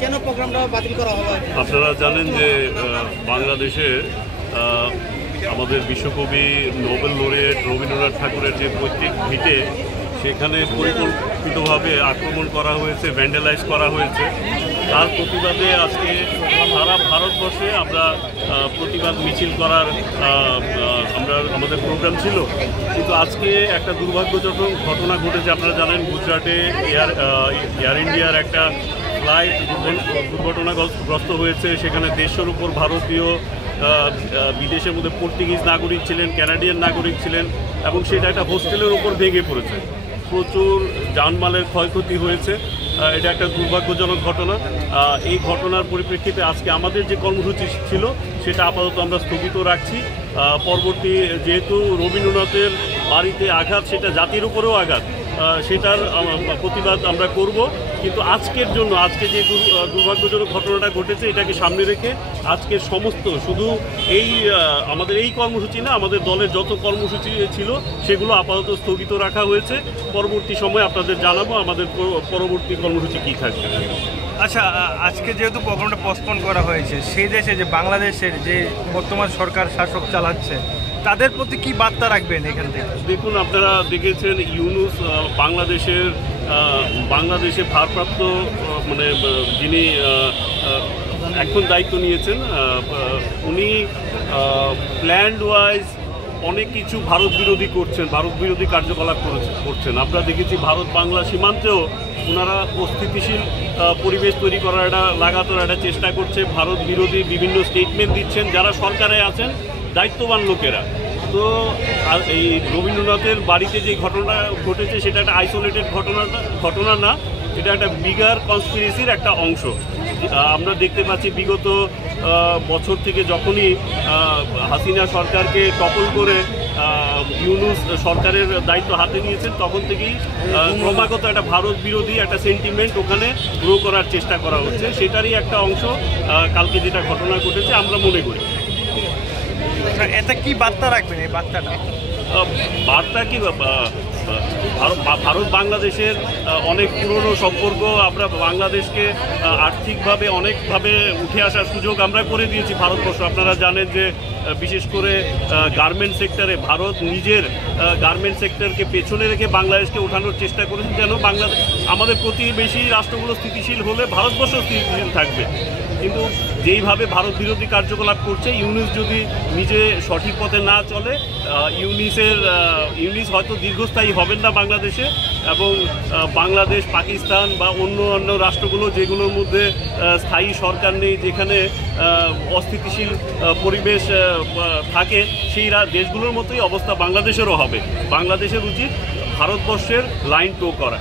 কেন প্রোগ্রামটা বাতিল করা হলো? আপনারা জানেন যে বাংলাদেশে আমাদের বিশ্বকবি নোবেল লরেট রবীন্দ্রনাথ ঠাকুরের যে পৈতৃক ভিটে সেখানে পরিকল্পিতভাবে আক্রমণ করা হয়েছে, ভ্যান্ডালাইজ করা হয়েছে। তার প্রতিবাদে আজকে সারা ভারতবর্ষে আমরা প্রতিবাদ মিছিল করার আমাদের প্রোগ্রাম ছিল। কিন্তু আজকে একটা দুর্ভাগ্যজনক ঘটনা ঘটেছে। আপনারা জানেন গুজরাটে এয়ার ইন্ডিয়ার একটা ফ্লাইট দুর্ঘটনাগ্রস্ত হয়েছে। সেখানে 150-এর উপর ভারতীয়, বিদেশের মধ্যে পর্তুগিজ নাগরিক ছিলেন, কানাডিয়ান নাগরিক ছিলেন, এবং সেটা একটা হোস্টেলের উপর ভেঙে পড়েছে। প্রচুর জানমালের ক্ষয়ক্ষতি হয়েছে। এটা একটা দুর্ভাগ্যজনক ঘটনা। এই ঘটনার পরিপ্রেক্ষিতে আজকে আমাদের যে কর্মসূচি ছিল সেটা আপাতত আমরা স্থগিত রাখছি। পরবর্তী যেহেতু রবীন্দ্রনাথের বাড়িতে আঘাত, সেটা জাতির উপরেও আঘাত, সেটার প্রতিবাদ আমরা করব। কিন্তু আজকের জন্য আজকে যে দুর্ভাগ্যজনক ঘটনাটা ঘটেছে এটাকে সামনে রেখে আজকের সমস্ত শুধু আমাদের এই কর্মসূচি না, আমাদের দলের যত কর্মসূচি ছিল সেগুলো আপাতত স্থগিত রাখা হয়েছে। পরবর্তী সময় আপনাদের জানাবো আমাদের পরবর্তী কর্মসূচি কী থাকবে। আচ্ছা, আজকে যেহেতু প্রোগ্রামটা পোস্টপোন করা হয়েছে, সেই দেশে যে বাংলাদেশের যে বর্তমান সরকার শাসক চালাচ্ছে তাদের প্রতি কি বার্তা রাখবেন এখান থেকে? দেখুন, আপনারা দেখেছেন ইউনূস বাংলাদেশে ভারপ্রাপ্ত যিনি এখন দায়িত্ব নিয়েছেন, উনি প্ল্যান্ড ওয়াইজ অনেক কিছু ভারত বিরোধী করছেন, ভারত বিরোধী কার্যকলাপ করছেন। আমরা দেখেছি ভারত বাংলা সীমান্তেও ওনারা অস্থিতিশীল পরিবেশ তৈরি করার লাগাতার একটা চেষ্টা করছে। ভারত বিরোধী বিভিন্ন স্টেটমেন্ট দিচ্ছেন যারা সরকারে আছেন, দায়িত্ববান লোকেরা। তো এই রবীন্দ্রনাথের বাড়িতে যে ঘটনা ঘটেছে সেটা একটা আইসোলেটেড ঘটনা না, এটা একটা বিগার কনস্পিরেসির একটা অংশ। আমরা দেখতে পাচ্ছি বিগত বছর থেকে যখনই হাসিনা সরকারকে টপল করে ইউনূস সরকারের দায়িত্ব হাতে নিয়েছেন, তখন থেকেই ক্রমাগত একটা ভারত বিরোধী একটা সেন্টিমেন্ট ওখানে গ্রো করার চেষ্টা করা হচ্ছে। সেটারই একটা অংশ কালকে যেটা ঘটনা ঘটেছে আমরা মনে করি। এটা কি বার্তা রাখবেন? এই বার্তাটা কি, ভারত বাংলাদেশের অনেক পুরনো সম্পর্ক। আমরা বাংলাদেশকে আর্থিকভাবে অনেকভাবে উঠে আসার সুযোগ আমরা করে দিয়েছি ভারতবর্ষ। আপনারা জানেন যে বিশেষ করে গার্মেন্ট সেক্টরে ভারত নিজের গার্মেন্ট সেক্টরকে পেছনে রেখে বাংলাদেশকে ওঠানোর চেষ্টা করেছে, যেন আমাদের প্রতিবেশী রাষ্ট্রগুলো স্থিতিশীল হলে ভারতবর্ষ স্থিতিশীল থাকবে। কিন্তু যেইভাবে ভারত বিরোধী কার্যকলাপ করছে, ইউনূস যদি নিজে সঠিক পথে না চলে, ইউনূস হয়তো দীর্ঘস্থায়ী হবেন না বাংলাদেশে, এবং বাংলাদেশ, পাকিস্তান বা অন্য রাষ্ট্রগুলো যেগুলোর মধ্যে স্থায়ী সরকার নেই, যেখানে অস্থিতিশীল পরিবেশ থাকে, সেই দেশগুলোর মতোই অবস্থা বাংলাদেশেরও হবে। বাংলাদেশের উচিত ভারতবর্ষের লাইন টো করা।